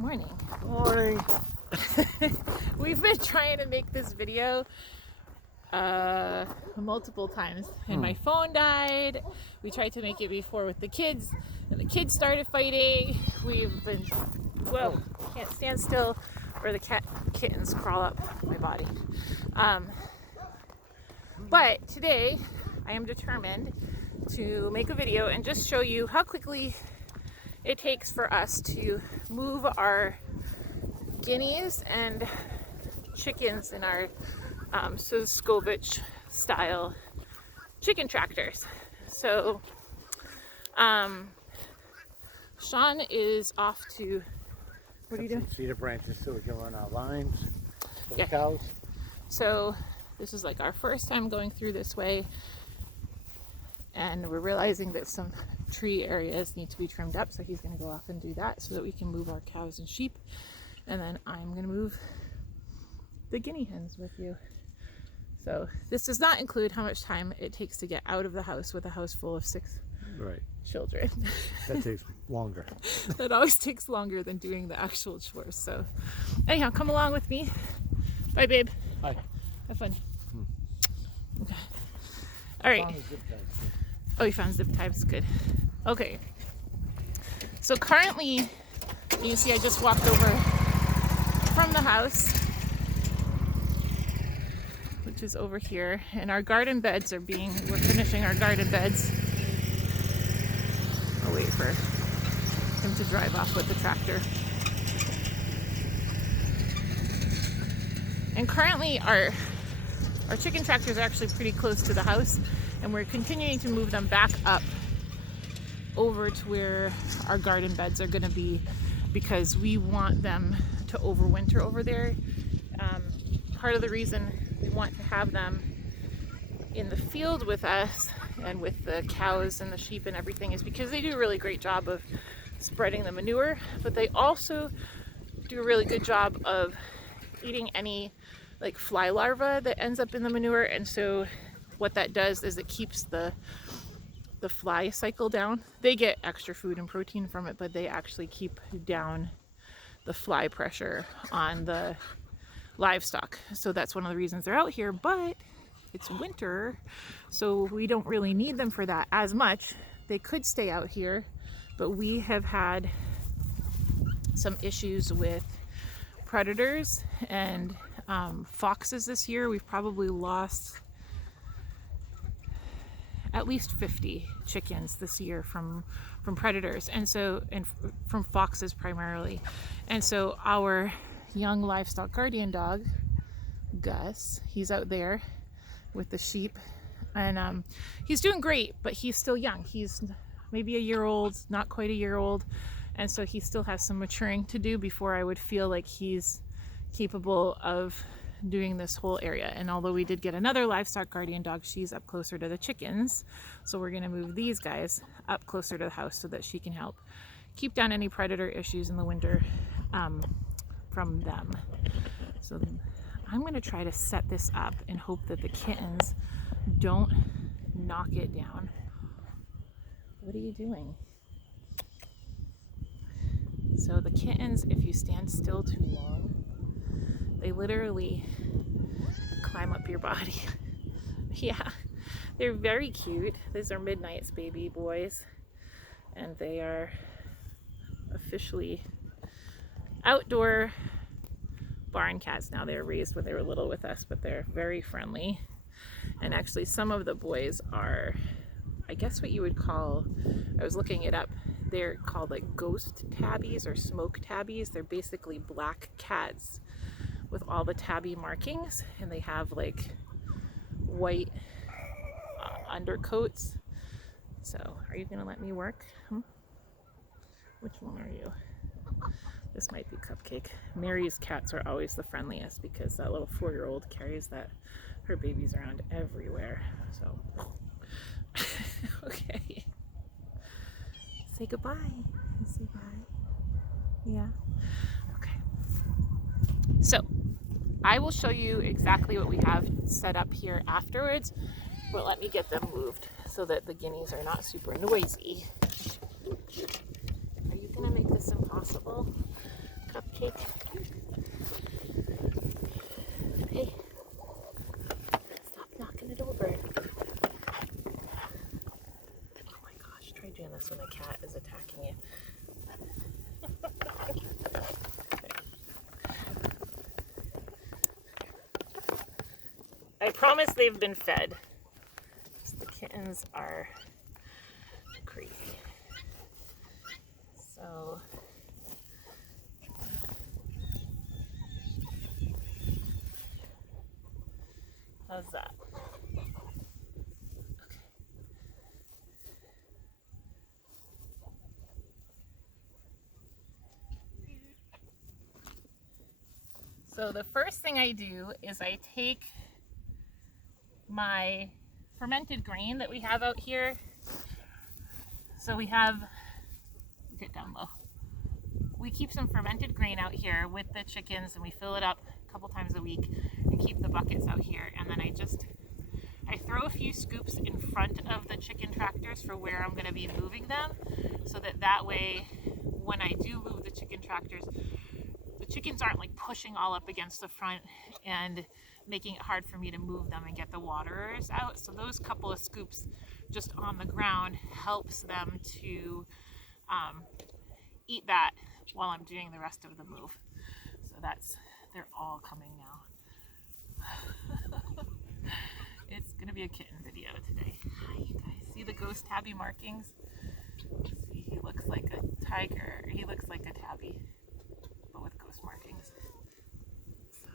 morning. Morning. We've been trying to make this video multiple times, and my phone died. We tried to make it before with the kids, and the kids started fighting. We've been, well, can't stand still, or the kittens crawl up my body. But today, I am determined to make a video and just show you how quickly it takes for us to move our guineas and chickens in our Soskovich style chicken tractors. So Sean is off to, what are you doing? Cedar branches so we can run our lines for the Yeah. cows. So this is like our first time going through this way, and we're realizing that some tree areas need to be trimmed up, so he's going to go off and do that so that we can move our cows and sheep, and then I'm going to move the guinea hens with you. So this does not include how much time it takes to get out of the house with a house full of 6 children. That takes longer. That always takes longer than doing the actual chores. So anyhow, come along with me. Bye, babe. Hi. Have fun. Okay. All right. Oh, you found zip ties. Good. Okay. So currently, you see I just walked over from the house, which is over here, and our garden beds are we're finishing our garden beds. I'll wait for him to drive off with the tractor. And currently our chicken tractors are actually pretty close to the house, and we're continuing to move them back up over to where our garden beds are going to be, because we want them to overwinter over there. Part of the reason we want to have them in the field with us and with the cows and the sheep and everything is because they do a really great job of spreading the manure, but they also do a really good job of eating any like fly larvae that ends up in the manure. And so what that does is it keeps the fly cycle down. They get extra food and protein from it, but they actually keep down the fly pressure on the livestock. So that's one of the reasons they're out here, but it's winter, so we don't really need them for that as much. They could stay out here, but we have had some issues with predators and foxes this year. We've probably lost at least 50 chickens this year from predators, and from foxes primarily. And so our young livestock guardian dog, Gus, he's out there with the sheep, and he's doing great, but he's still young. He's maybe a year old, not quite a year old, and so he still has some maturing to do before I would feel like he's capable of doing this whole area. And although we did get another livestock guardian dog, she's up closer to the chickens, so we're going to move these guys up closer to the house so that she can help keep down any predator issues in the winter from them. So I'm going to try to set this up and hope that the kittens don't knock it down. What are you doing? So the kittens, if you stand still too long, they literally climb up your body. Yeah, they're very cute. These are Midnight's baby boys, and they are officially outdoor barn cats now. They were raised when they were little with us, but they're very friendly. And actually some of the boys are, I guess what you would call, I was looking it up, they're called like ghost tabbies or smoke tabbies. They're basically black cats with all the tabby markings, and they have like white undercoats. So are you gonna let me work? Which one are you? This might be Cupcake. Mary's cats are always the friendliest because that little 4-year-old carries her babies around everywhere. So, okay. Say goodbye. Say bye. Yeah. Okay. So, I will show you exactly what we have set up here afterwards, but let me get them moved so that the guineas are not super noisy. Are you gonna make this impossible? cake. Hey, stop knocking it over. Oh my gosh, try doing this when a cat is attacking you. I promise they've been fed. The kittens are crazy. So how's that? Okay. So the first thing I do is I take my fermented grain that we have out here. So we have, get down low. We keep some fermented grain out here with the chickens, and we fill it up a couple times a week and keep the buckets out here. And then I throw a few scoops in front of the chicken tractors for where I'm going to be moving them, so that way when I do move the chicken tractors, the chickens aren't like pushing all up against the front and making it hard for me to move them and get the waterers out. So those couple of scoops just on the ground helps them to eat that while I'm doing the rest of the move. So they're all coming now. It's gonna be a kitten video today. Hi, you guys. See the ghost tabby markings? See, he looks like a tiger. He looks like a tabby, but with ghost markings. So.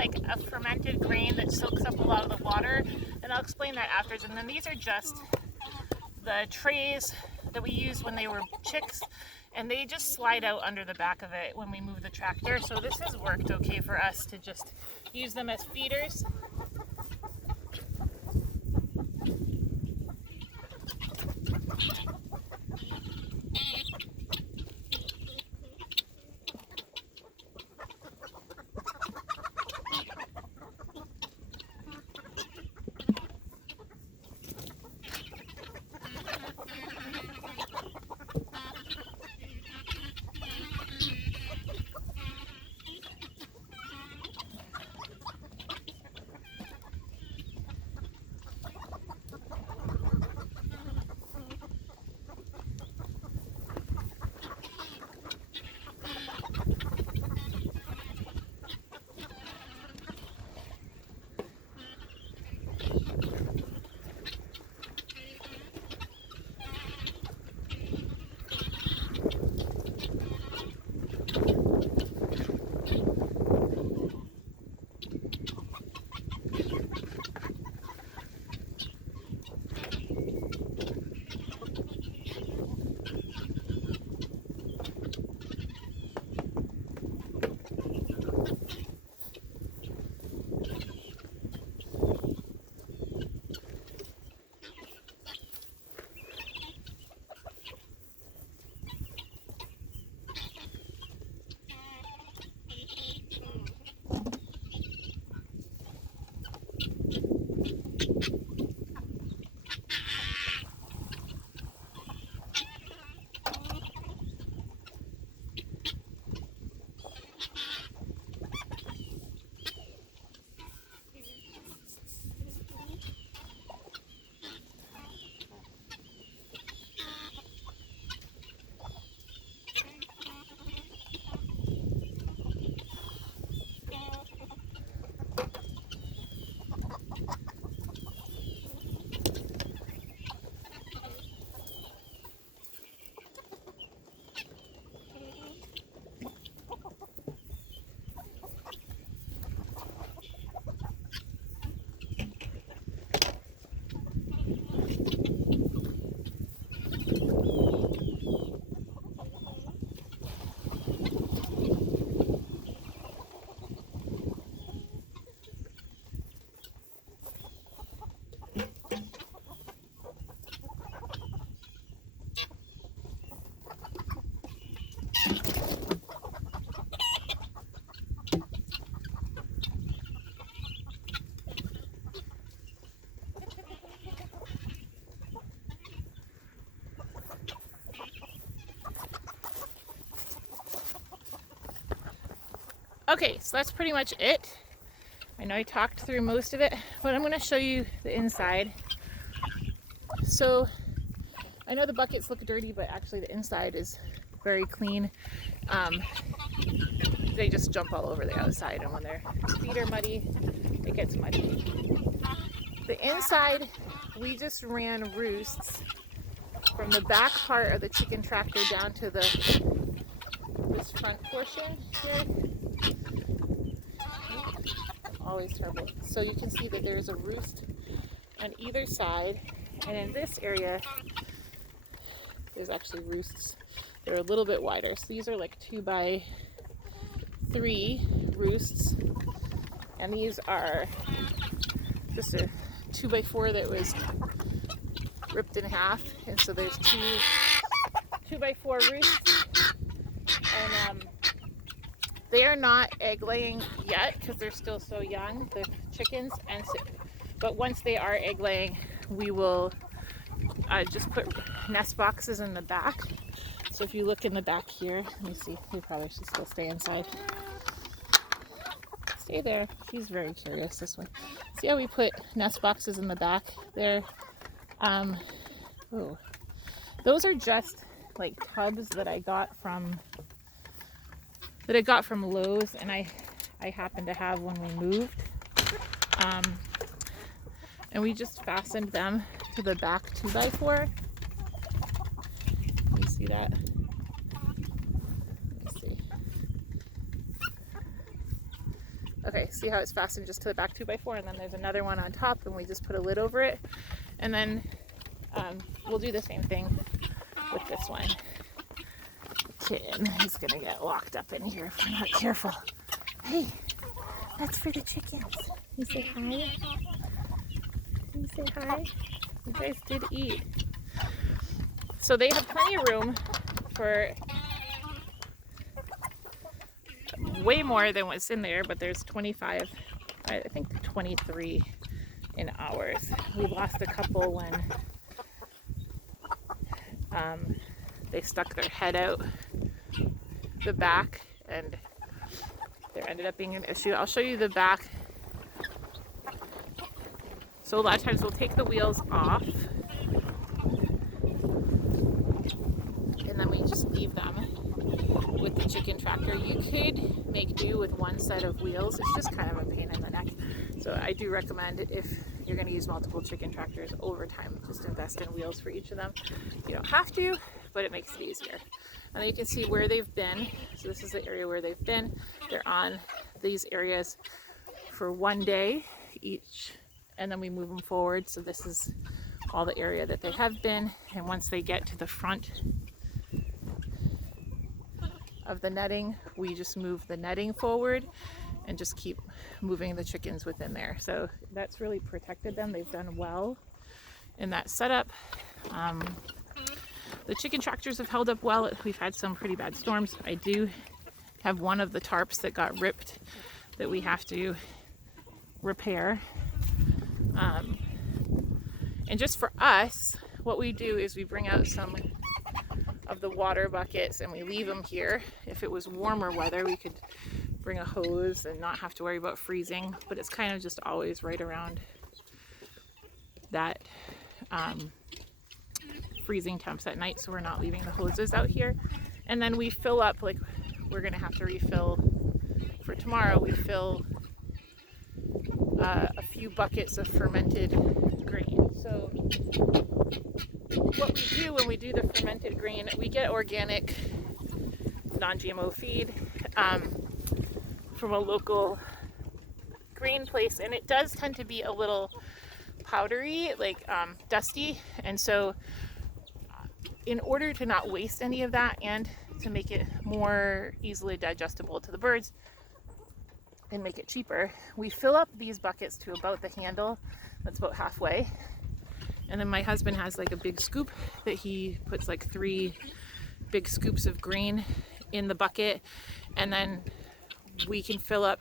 like a fermented grain that soaks up a lot of the water, and I'll explain that afterwards. And then these are just the trays that we used when they were chicks, and they just slide out under the back of it when we move the tractor. So this has worked okay for us to just use them as feeders. Okay, so that's pretty much it. I know I talked through most of it, but I'm going to show you the inside. So I know the buckets look dirty, but actually the inside is very clean. They just jump all over the outside, and when their feet are muddy, it gets muddy. The inside, we just ran roosts from the back part of the chicken tractor down to this front portion here. Always terrible. So you can see that there's a roost on either side, and in this area there's actually roosts. They're a little bit wider. So these are like 2x3 roosts, and these are just a 2x4 that was ripped in half, and so there's 2x4 roosts, and they are not egg laying yet because they're still so young, the chickens, and so, but once they are egg laying, we will just put nest boxes in the back. So if you look in the back here, let me see, we probably should still stay inside. Stay there, she's very curious, this one. See how we put nest boxes in the back there? Oh, those are just like tubs that I got from Lowe's, and I happened to have when we moved, and we just fastened them to the back 2x4. You see that? Let's see. Okay, see how it's fastened just to the back 2x4, and then there's another one on top, and we just put a lid over it. And then we'll do the same thing with this one. Kitten is gonna get locked up in here if we're not careful. Hey, that's for the chickens. You say hi? You say hi? You guys did eat. So they have plenty of room for way more than what's in there, but there's 25, I think 23 in ours. We lost a couple when they stuck their head out the back, and there ended up being an issue. I'll show you the back. So a lot of times we'll take the wheels off, and then we just leave them with the chicken tractor. You could make do with one set of wheels. It's just kind of a pain in the neck. So I do recommend, if you're going to use multiple chicken tractors over time, just invest in wheels for each of them. You don't have to, but it makes it easier. And then you can see where they've been. So this is the area where they've been. They're on these areas for one day each, and then we move them forward. So this is all the area that they have been. And once they get to the front of the netting, we just move the netting forward and just keep moving the chickens within there. So that's really protected them. They've done well in that setup. The chicken tractors have held up well. We've had some pretty bad storms. I do have one of the tarps that got ripped that we have to repair. And just for us, what we do is we bring out some of the water buckets and we leave them here. If it was warmer weather, we could bring a hose and not have to worry about freezing, but it's kind of just always right around that freezing temps at night, so we're not leaving the hoses out here. And then we fill up, like we're gonna have to refill for tomorrow. We fill a few buckets of fermented grain. So what we do when we do the fermented grain, we get organic non-GMO feed from a local grain place, and it does tend to be a little powdery, like dusty. And so in order to not waste any of that and to make it more easily digestible to the birds and make it cheaper, we fill up these buckets to about the handle. That's about halfway. And then my husband has like a big scoop that he puts like 3 big scoops of grain in the bucket, and then we can fill up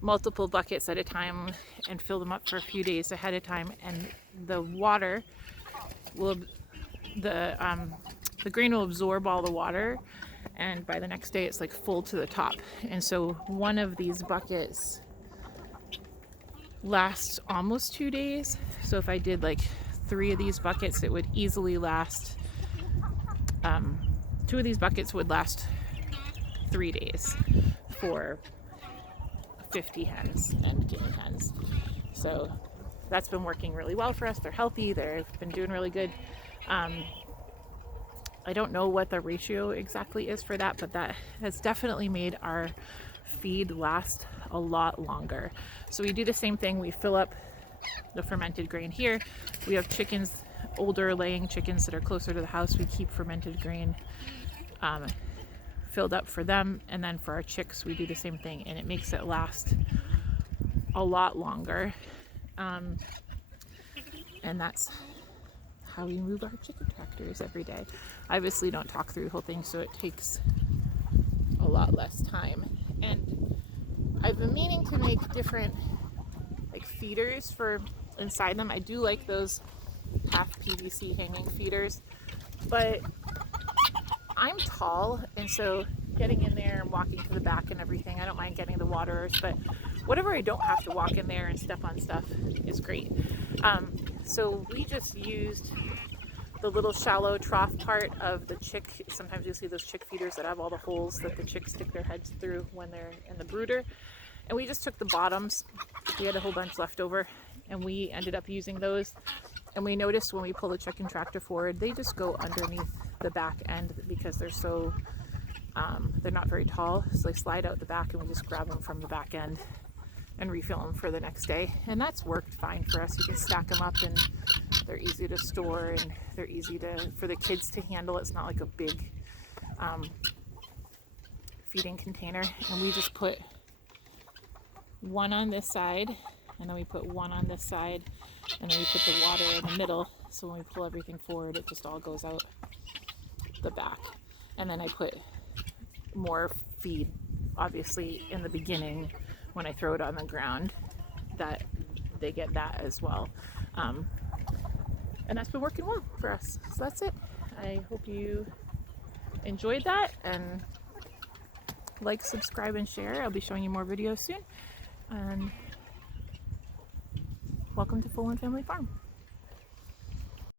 multiple buckets at a time and fill them up for a few days ahead of time. And the water will, the grain will absorb all the water, and by the next day it's like full to the top. And so one of these buckets lasts almost 2 days. So if I did like 3 of these buckets, it would easily last 2 of these buckets would last 3 days for 50 hens and guinea hens. So that's been working really well for us. They're healthy, they've been doing really good. I don't know what the ratio exactly is for that, but that has definitely made our feed last a lot longer. So we do the same thing. We fill up the fermented grain here. We have chickens, older laying chickens that are closer to the house. We keep fermented grain filled up for them, and then for our chicks we do the same thing, and it makes it last a lot longer. And that's how we move our chicken tractors every day. I obviously don't talk through the whole thing, so it takes a lot less time. And I've been meaning to make different like feeders for inside them. I do like those half PVC hanging feeders, but I'm tall, and so getting in there and walking to the back and everything, I don't mind getting the waterers, but whatever I don't have to walk in there and step on stuff is great. So we just used the little shallow trough part of the chick. Sometimes you'll see those chick feeders that have all the holes that the chicks stick their heads through when they're in the brooder. And we just took the bottoms. We had a whole bunch left over, and we ended up using those. And we noticed when we pull the chicken tractor forward, they just go underneath the back end because they're so, they're not very tall. So they slide out the back, and we just grab them from the back end and refill them for the next day. And that's worked fine for us. You can stack them up and they're easy to store and they're easy for the kids to handle. It's not like a big feeding container. And we just put one on this side, and then we put one on this side, and then we put the water in the middle, so when we pull everything forward it just all goes out the back. And then I put more feed obviously in the beginning when I throw it on the ground, that they get that as well. And that's been working well for us. So that's it. I hope you enjoyed that, and like, subscribe, and share. I'll be showing you more videos soon. And welcome to Full On Family Farm.